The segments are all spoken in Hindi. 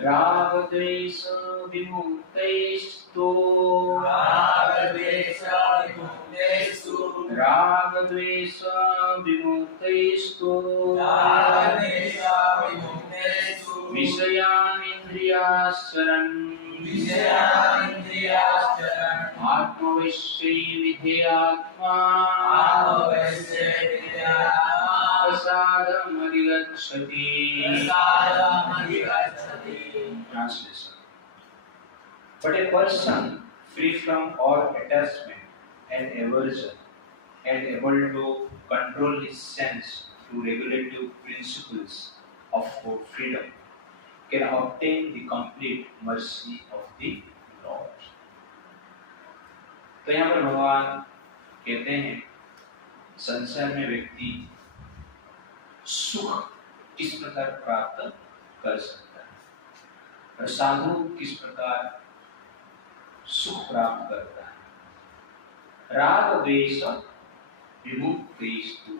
राग द्वेष विमुक्तैस्तु राग द्वेष विमुक्तेषु राग द्वेष विमुक्तैस्तु राग द्वेष विमुक्तेषु विषयानिन्द्रियाश्चरन् विषयानिन्द्रियाश्चरन् आत्मवश्यै विधेयात्मा आत्मवश्ये विधेयात्मा प्रसादमधिगच्छति। प्रसादमधिगच्छति। Translation. But a person free from all attachment and aversion and able to control his sense through regulative principles of freedom can obtain the complete mercy of the Lord. तो यहाँ पर भगवान कहते हैं संसार में व्यक्ति सुख किस प्रकार प्राप्त कर सकता है और साधु किस प्रकार सुख प्राप्त करता है। राग द्वेष विमुक्तेस्तु।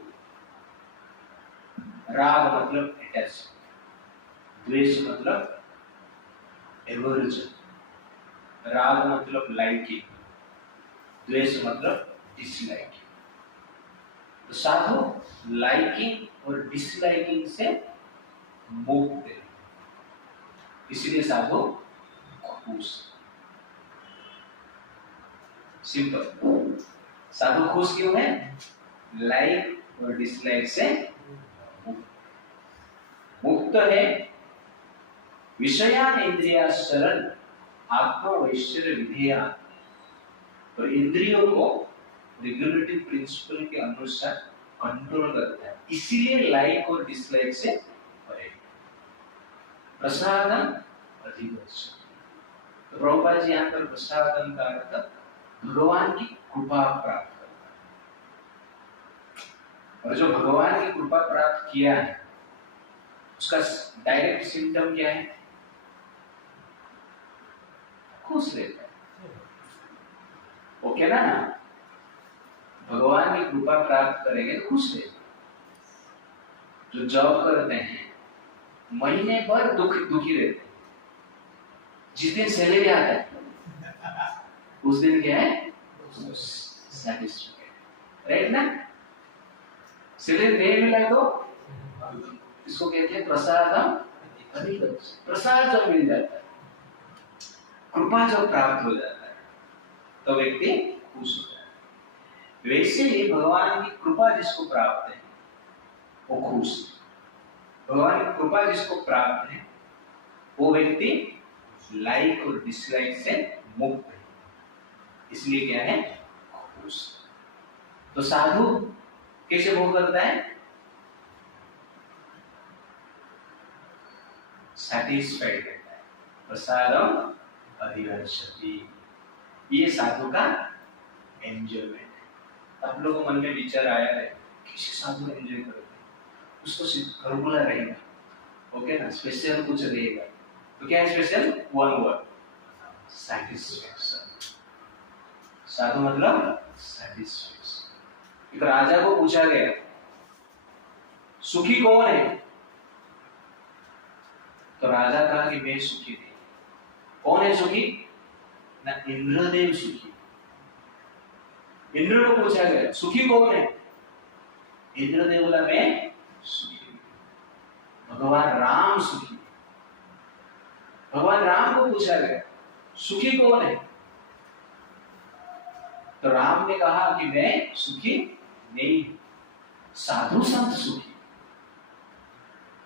राग मतलब अटैचमेंट, द्वेष मतलब एवर्जन, राग मतलब लाइकिंग, द्वेष मतलब डिसलाइकिंग। तो साधु लाइकिंग और डिसलाइकिंग से मुक्त है, इसलिए साधु खुश। सिंपल। साधु खुश क्यों है? लाइक और डिसलाइक से मुक्त है। विषयान इंद्रियाश्चरण आत्मवैश्वर्य विधेया, तो इंद्रियों को रेगुलेटिव प्रिंसिपल के अनुसार कंट्रोल करता है, इसीलिए लाइक और डिसलाइक से परे। प्रसादम अधिगच्छति। तो प्रभुपाद जी यहाँ पर प्रसादम का अर्थ भगवान की कृपा प्राप्त करना है। और जो भगवान की कृपा प्राप्त किया है उसका डायरेक्ट सिम्टम क्या है? खुश रहता है। ओके ना? भगवान की कृपा प्राप्त करेंगे तो खुश रहेंगे। जो जॉब करते हैं महीने भर दुखी रहते हैं, जिस दिन सैलरी आता है उस दिन क्या है? सैटिस्फाइड, राइट ना? सैलरी नहीं मिला तो इसको कहते हैं प्रसादम अधिगच्छति। प्रसाद जब मिल जाता है, कृपा जब प्राप्त हो जाता है तो व्यक्ति खुश होता है। वैसे ही भगवान की कृपा जिसको प्राप्त है वो खुश है। भगवान की कृपा जिसको प्राप्त है वो व्यक्ति लाइक और डिसलाइक से मुक्त है, इसलिए क्या है? खुश। तो साधु कैसे भोग करता है? सैटिस्फाइड रहता है। प्रसादम अधिगच्छति। ये साधु का एंजॉयमेंट है। आप लोगों को मन में विचार आया है किसी साधु एंजॉय करते हैं, उसको फॉर्मूला रहेगा, ओके ना? स्पेशल कुछ रहेगा। तो क्या है स्पेशल? One word, satisfaction. साधु मतलब सैटिस्फैक्शन। एक राजा को पूछा गया सुखी कौन है? तो राजा कहा कि मैं सुखी नहीं। कौन है सुखी? ना इंद्रदेव सुखी। इंद्र को पूछा गया सुखी कौन है? इंद्रदेव बोला मैं सुखी। भगवान राम सुखी। भगवान राम को पूछा गया सुखी कौन है? तो राम ने कहा कि मैं सुखी नहीं, साधु संत सुखी।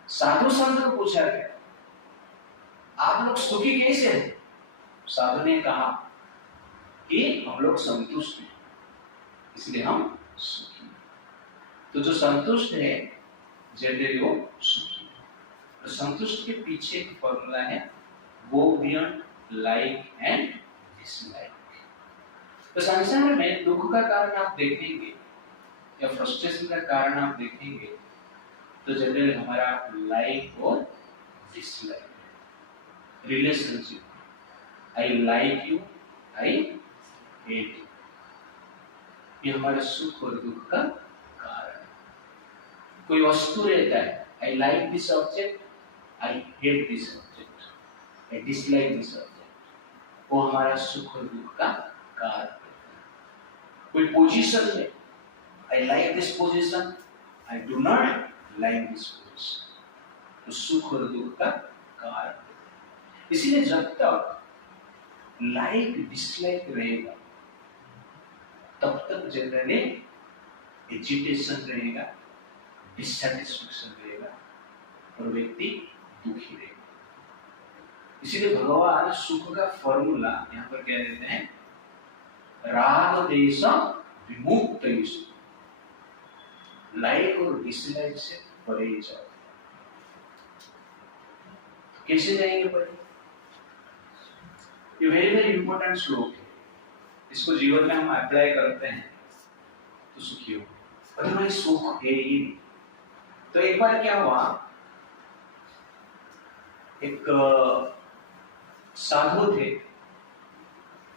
साधु संत को पूछा गया आप लोग सुखी कैसे हैं? साधु ने कहा कि हम लोग संतुष्ट हैं, इसलिए हम सुखी। तो जो संतुष्ट है जनरली वो सुखी है। तो संतुष्ट के पीछे एक फॉर्मूला है, go beyond like and dislike. तो संसार में दुख का कारण आप देखेंगे या फ्रस्ट्रेशन का कारण आप देखेंगे तो जनरली हमारा लाइक और dislike, relationship, I like you, I hate you, ये हमारे सुख और दुख का कारण है। कोई वस्तु रहता है, I like this object, I hate this object. I dislike this object, वो हमारा सुख और दुख का कारण है। कोई पोजीशन में I like this position, I do not like this position, तो सुख और दुख का कारण है। इसलिए जब तक लाइक डिसलाइक रहेगा तब तक जनरली एजिटेशन रहेगा, डिससैटिस्फैक्शन रहेगा और व्यक्ति दुखी रहेगा। इसीलिए भगवान सुख का फॉर्मूला यहाँ पर क्या देते हैं, राग देश विमुक्त, लाइक और डिसलाइक से परे जाओ। कैसे जाएंगे परे? ये वेरी वेरी इंपॉर्टेंट श्लोक है, इसको जीवन में हम अप्लाई करते हैं तो सुखी हो, अदरवाइज सुख है ही नहीं। तो एक बार क्या हुआ, एक साधु थे,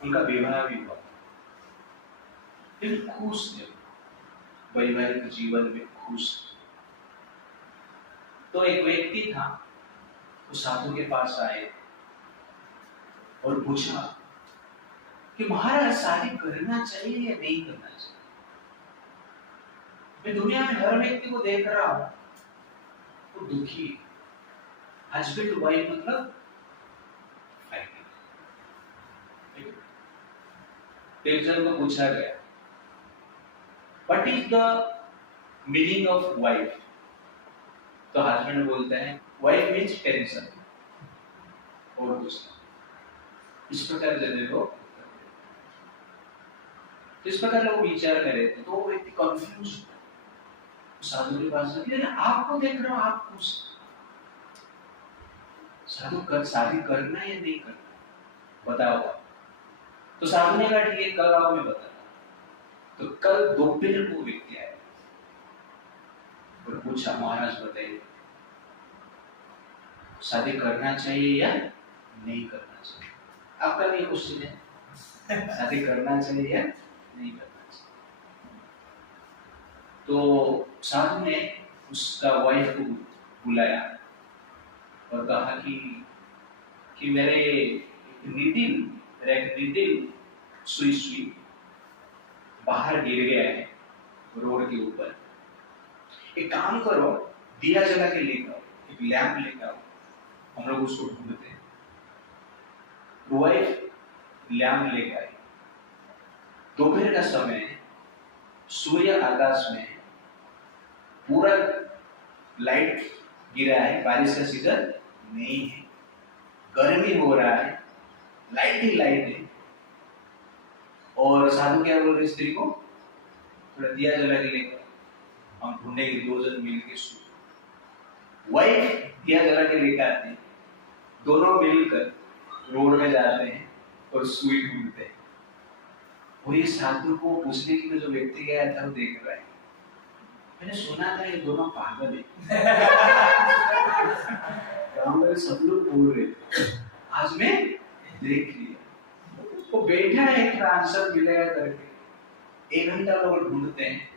उनका विवाह भी हुआ, फिर खुश थे, वैवाहिक जीवन में खुश। तो एक व्यक्ति था, वो साधु के पास आए और पूछा कि महाराज शादी करना चाहिए या नहीं करना चाहिए? मैं दुनिया में हर व्यक्ति को देख रहा हूं वो दुखी है, हस्बैंड टू वाइफ मतलब फाइटिंग। एक जन को पूछा गया what is the meaning of wife, तो हस्बैंड बोलते हैं वाइफ मीन्स टेंशन और दूसरा। इस प्रकार जब लोग इस प्रकार लोग विचार में रहते तो वो व्यक्ति कंफ्यूज होता है। साधु के पास जाके आपको देख रहा हूं, आप खुश, साधु कर शादी करना या नहीं करना बताओ। तो साधु ने कहा ठीक है कल आओ मैं बताता। तो कल दोपहर को व्यक्ति आया और पूछा महाराज बताइए शादी करना चाहिए या नहीं करना चाहिए? आपका भी क्वेश्चन है, शादी करना चाहिए या नहीं करना चाहिए? तो साधु ने उसका वाइफ को बुलाया और कहा कि मेरा एक नितिन सुई बाहर गिर गया है रोड के ऊपर, एक काम करो दिया जला के लेकर आओ, एक लैंप लेकर आओ, हम लोग उसको ढूंढते हैं। वाइफ लैंप लेकर आई, दोपहर का समय, सूर्य आकाश में पूरा लाइट गिरा है, बारिश का सीजन नहीं है, गर्मी हो रहा है, लाइट ही लाइट है। और साधु क्या बोल रहे स्त्री को, थोड़ा दिया जला के लेकर हम ढूंढेंगे, दो जन मिलकर सो। वाइफ दिया जला के लेकर आते हैं, दोनों मिलकर रोड में जाते हैं और सुई ढूंढते हैं। और ये साधु को पूछने के लिए जो व्यक्ति गया था वो देख रहा है, मैंने सुना था ये दोनों पागल है। गांव में सब लोग बोल रहे थे, आज मैं देख लिया। वो बैठा है एक आंसर मिलेगा करके, 1 घंटा लोग ढूंढते हैं,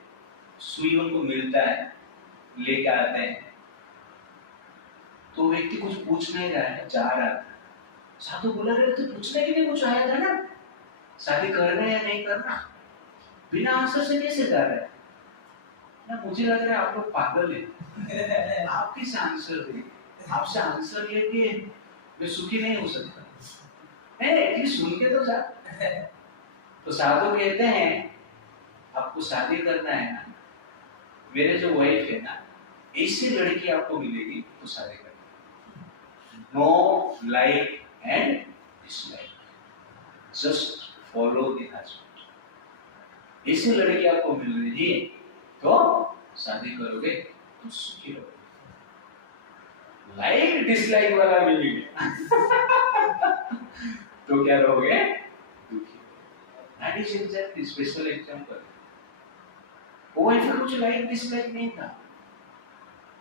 सुई उनको मिलता है, लेके आते हैं। तो व्यक्ति कुछ पूछ नहीं रहा है, जा रहा था। साधु बोला रहे थे पूछने के लिए कुछ आया था ना, शादी करना या नहीं करना, बिना आंसर से कैसे जा रहा है ना? मुझे लग रहा है आप लोग पागल है। आप किस आंसर देंगे? आपसे आंसर लेके मैं सुखी नहीं हो सकता है, एटलीस्ट सुन के तो जा। तो साधु कहते हैं आपको शादी करना है ना, मेरे जो वाइफ है ना, ऐसी लड़की आपको मिलेगी तो शादी करना। Know like and dislike, just follow the husband. ऐसी लड़की आपको मिल रही है तो शादी करोगे तो सुखी रहोगे। लाइक डिसलाइक वाला मिल गया तो क्या रहोगे? दुखी। That is exactly special example. वो वाइफ का कुछ लाइक डिसलाइक नहीं था,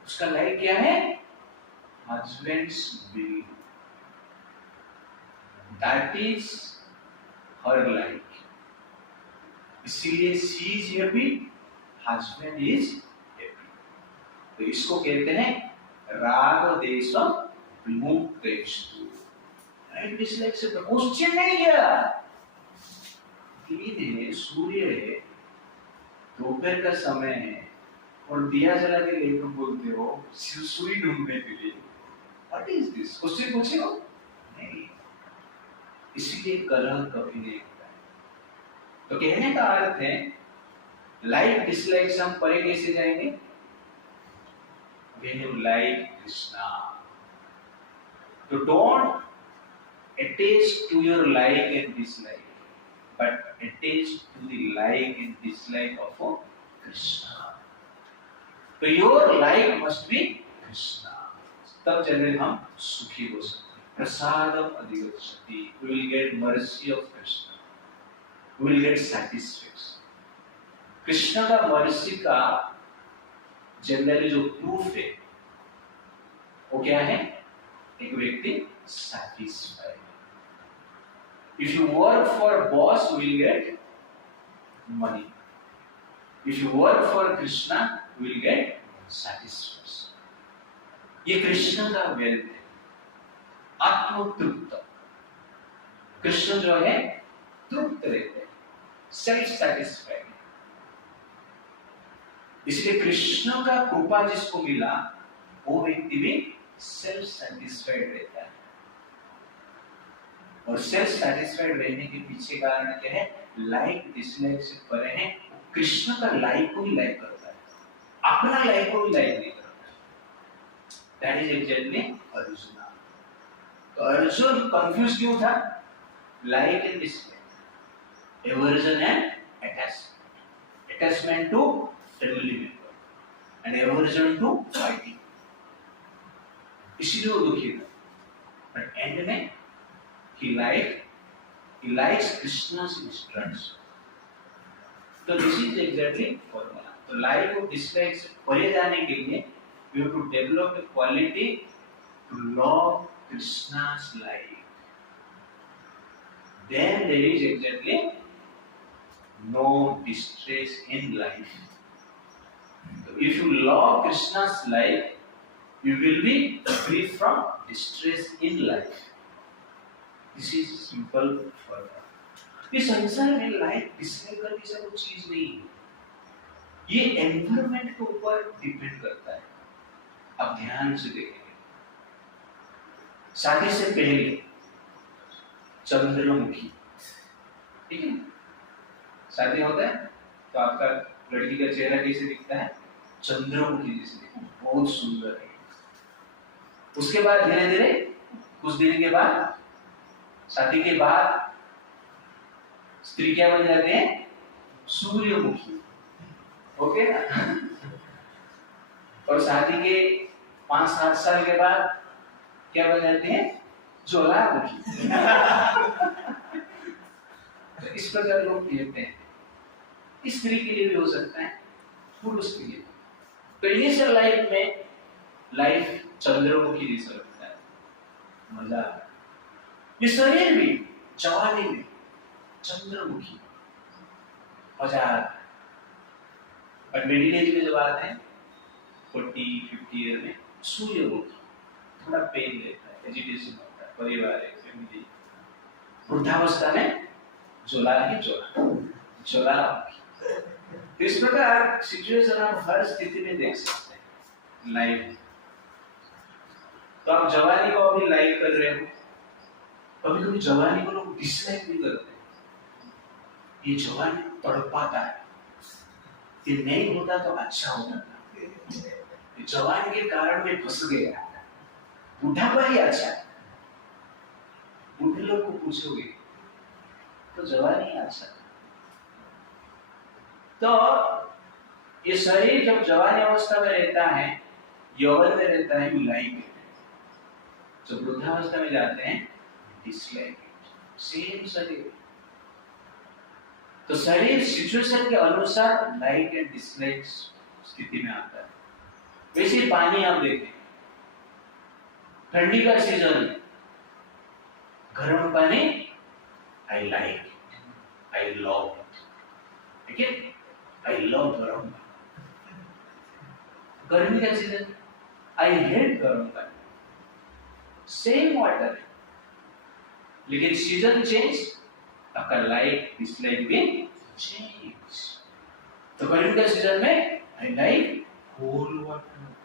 उसका लाइक क्या है? Husband's will, that is her like. इसीलिए she is happy, husband is happy. तो इसको कहते हैं राग देश विमुक्तेषु। लाइक डिसलाइक से क्वेश्चन नहीं किया। धीरे सूर्य दोपहर का समय है और दिया जला के लेकर बोलते हो सुई ढूंढने के लिए, व्हाट इज दिस? क्वेश्चन पूछे हो नहीं, इसीलिए कलह कभी नहीं होता है। तो कहने का अर्थ है लाइक डिसलाइक से हम परे कैसे जाएंगे? when you like Krishna, so don't attach to your like and dislike, but attach to the like and dislike of Krishna. So your like must be Krishna. तब चले हम सुखी हो सकते हैं। प्रसादम अधिगच्छति, we will get mercy of Krishna, we will get satisfaction. Krishna का मर्सी का जनरली जो प्रूफ है वो क्या है? एक व्यक्ति satisfied. If you work for boss will get money, if you work for Krishna will get satisfaction. ये कृष्ण का वेल्थ है, आत्मतृप्त। कृष्ण जो है तृप्त रहते हैं, सेल्फ सैटिस्फाइड। इसलिए कृष्ण का कृपा जिसको मिला वो व्यक्ति भी सेल्फ सैटिस्फाइड रहता है। और सेल्फ सैटिस्फाइड रहने के पीछे कारण क्या है? लाइक डिसलाइक से परे है। कृष्ण का लाइक को भी लाइक करता है, अपना लाइक को भी लाइक नहीं करता। That is exactly Arjun. तो अर्जुन कंफ्यूज क्यों था? Like and dislike, aversion and attachment, attachment to family member and aversion to fighting, इसीलिए वो दुखी था। but end में he likes Krishna's instructions. तो this is exactly formula. तो like और dislike से परे जाने के लिए we have to develop a quality to love Krishna's life. Then there is exactly no distress in life. If you love Krishna's life, you will be free from distress in life. This is simple formula. इस संसार में लाइक डिसलाइक करने से कोई चीज नहीं है, ये एनवायरनमेंट के ऊपर डिपेंड करता है। अब ध्यान से देखेंगे, शादी से पहले चंद्रमुखी, ठीक है, शादी होता है तो आपका लड़की का चेहरा कैसे दिखता है? चंद्रमुखी जैसे दिखता है, बहुत सुंदर है। उसके बाद धीरे धीरे कुछ दिन के बाद, शादी के बाद स्त्री क्या बन जाते हैं? सूर्यमुखी। ओके ना? और शादी के 5-7 साल के बाद क्या बन जाते हैं? ज्वालामुखी। तो इस प्रकार लोग कहते हैं। स्त्री के लिए भी हो सकता है, पुरुष के लिए। तो इनिशियल लाइफ में लाइफ चंद्रमुखी जैसा लगता है, मजा। ये शरीर भी जवानी में चंद्रमुखी, मजा आता है। और मिडिल एज में जब आते हैं 40-50 ईयर में सूर्यमुखी, थोड़ा पेन रहता है, एजिटेशन होता है, परिवार है, फैमिली। वृद्धावस्था में ज्वालामुखी। तो इस प्रकार सिचुएशन आप हर स्थिति में देख सकते हैं लाइफ। तो आप जवानी को अभी लाइक कर रहे हो, कभी कभी जवानी को लोग डिसलाइक भी करते हैं। ये जवानी तड़पाता है, ये नहीं होता तो अच्छा होता था, ये जवानी के कारण में फंस गया, बुढ़ापा ही अच्छा है। बुढ़े लोग को पूछोगे तो जवानी अच्छा है। तो ये शरीर जब जवानी अवस्था में रहता है, यौवन में रहता है, लाइक है। जब वृद्धावस्था में जाते हैं, डिसलाइक। सेम शरीर, तो शरीर सिचुएशन के अनुसार लाइक एंड डिसलाइक स्थिति में आता है। वैसे पानी आप देखें, ठंडी का सीजन है, गर्म पानी I like it, I love it, ठीक है, आई लव गर्म पानी। गर्मी का सीजन आई हेट गर्म पानी। सेम वाटर, लेकिन सीजन चेंज, आपका लाइक डिसलाइक भी चेंज। तो गर्मी का सीजन में I like cold water,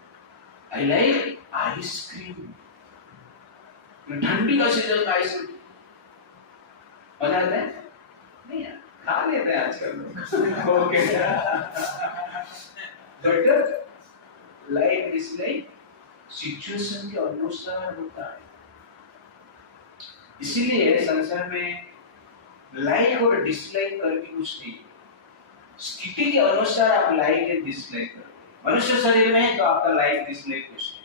I like ice cream. ठंडी का सीजन में आइसक्रीम मजा आता है नहीं यार, खा लेते हैं आजकल okay. But like dislike situation के अनुसार होता है। इसीलिए संसार में लाइक और डिसलाइक करके कुछ नहीं, स्थिति के अनुसार आप लाइक एंड डिसलाइक करते हैं। मनुष्य शरीर में है तो आपका लाइक डिसलाइक कुछ नहीं,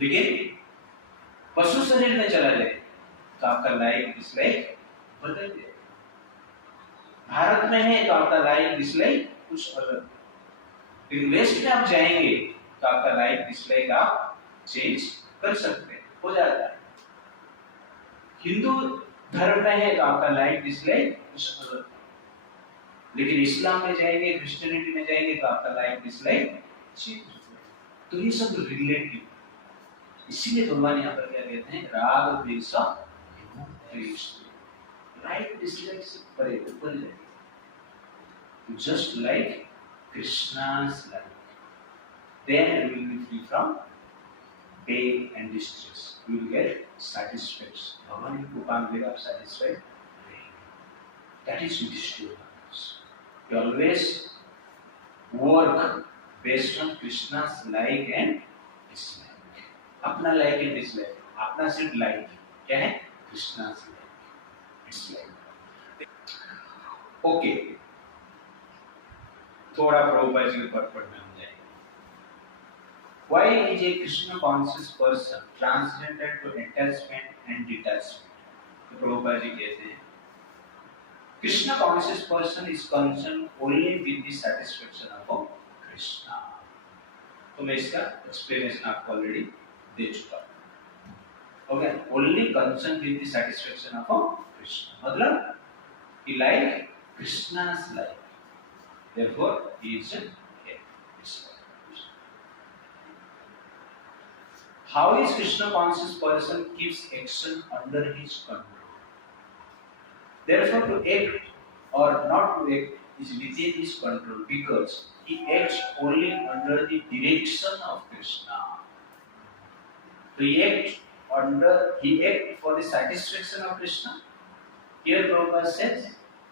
लेकिन पशु शरीर में चला जाए तो आपका लाइक डिसलाइक बदल जाए। भारत में है तो आपका लाइक डिसलाइक कुछ अलग, लेकिन वेस्ट में आप जाएंगे तो आपका लाइक डिसलाइक आप चेंज कर सकते हैं, हो जाता है। हिंदू धर्म में है तो आपका लाइक डिसलाइक कुछ अलग, लेकिन इस्लाम में जाएंगे, क्रिश्चियनिटी में जाएंगे तो आपका लाइक डिसलाइक चेंज हो जाएगा। तो ये सब रिलेटिव, इसीलिए भगवान यहाँ पर क्या कहते हैं, राग द्वेष लाइक डिसलाइक से परे ऊपर जाएंगे। Just like Krishna's life, then you will be free from pain and distress. You will get satisfaction. भगवान की कृपा मिलेगा, आप satisfied रहेंगे। That is Yudhishthira Maharaj. You always work based on Krishna's like and dislike. अपना like and dislike, अपना सिर्फ like क्या है, Krishna's like, dislike. Okay. थोड़ा प्रभुपाद जी के ऊपर पढ़ना हो जाएगा। Why is a Krishna conscious person transcended to attachment and detachment? तो प्रभुपाद जी कहते हैं, Krishna conscious person is concerned only with the satisfaction of Krishna। तो मैं इसका एक्सप्लेनेशन आपको ऑलरेडी दे चुका हूँ। Okay, only concerned with the satisfaction of Krishna, मतलब he like Krishna's life, therefore he is here। How is Krishna conscious person keeps action under his control? Therefore to act or not to act is within his control, because he acts only under the direction of Krishna. So he act for the satisfaction of Krishna. Here Prabhupada says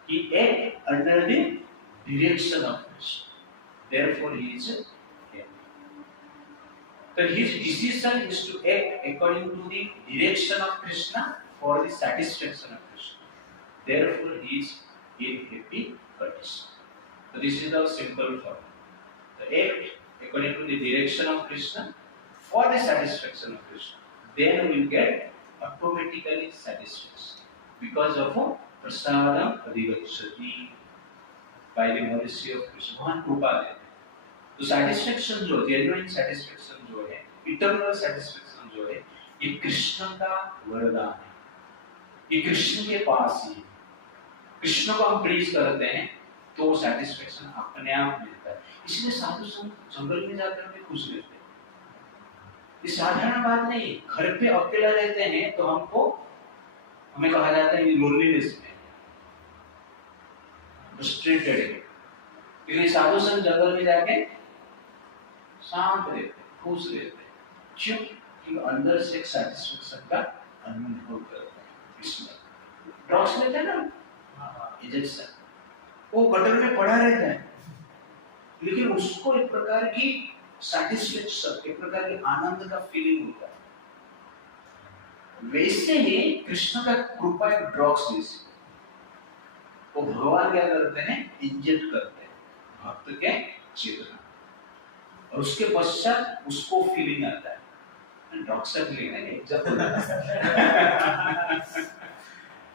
he act under the direction of Krishna, therefore he is here। So his decision is to act according to the direction of Krishna for the satisfaction of Krishna, therefore he is in happy condition। So this is the simple form, to act according to the direction of Krishna for the satisfaction of Krishna, then we will get automatically satisfaction because of prasadam adhigacchati, by the mercy of Krishna, भगवान कृपा देते हैं। तो सैटिस्फैक्शन जो, जेन्युइन सैटिस्फैक्शन जो है, इटर्नल सैटिस्फैक्शन जो है, ये कृष्ण का वरदान है, ये कृष्ण के पास ही है। कृष्ण को हम प्लीज करते हैं तो सैटिस्फैक्शन अपने आप मिलता है। इसलिए साधु संत जंगल में जाकर भी खुश रहते हैं। ये साधारण बात नहीं, घर पे अकेला रहते हैं तो हमें कहा जाता है लोनलीनेस में फ्रस्ट्रेटेड है, लेकिन साधु संत जंगल में जाके शांत रहते, खुश रहते, क्यों? कि अंदर से एक सैटिस्फैक्शन का अनुभव करते हैं। इसमें ड्रग्स लेते हैं ना, इंजेक्शन, वो बटन में पड़ा रहता है, लेकिन उसको एक प्रकार की सैटिस्फैक्शन, एक प्रकार की आनंद का फीलिंग होता है। वैसे ही कृष्ण का कृपा एक ड्रग्स जैसी, वो भगवान क्या करते हैं, इंजेक्ट करते हैं भक्त के चेतना, और उसके पश्चात उसको फीलिंग आता है। ड्रग्स से फीलिंग है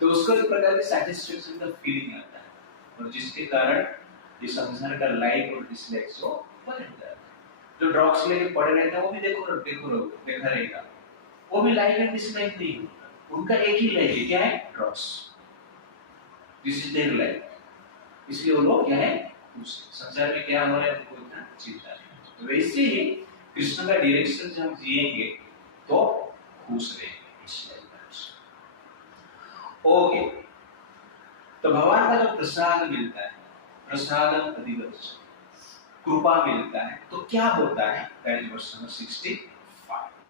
तो उसको एक प्रकार की सैटिस्फैक्शन का फीलिंग आता है, और जिसके कारण ये संसार का लाइक और डिसलाइक हो रहता है। जो ड्रग्स लेके पड़े रहते हैं वो भी देखा रहेगा, वो भी लाइक एंड डिसलाइक नहीं होता, उनका एक ही लाइक है, क्या है, drugs. This is their life. इसलिए वो लोग क्या है, संसार में क्या हो रहा है उनको इतना चिंता नहीं। तो वैसे ही कृष्ण का डायरेक्शन से हम जिएंगे तो खुश रहेंगे इस लाइफ में। ओके, तो भगवान का जब प्रसाद मिलता है, प्रसादम अधिगच्छ, कृपा मिलता है, तो क्या होता है? That is verse number 60।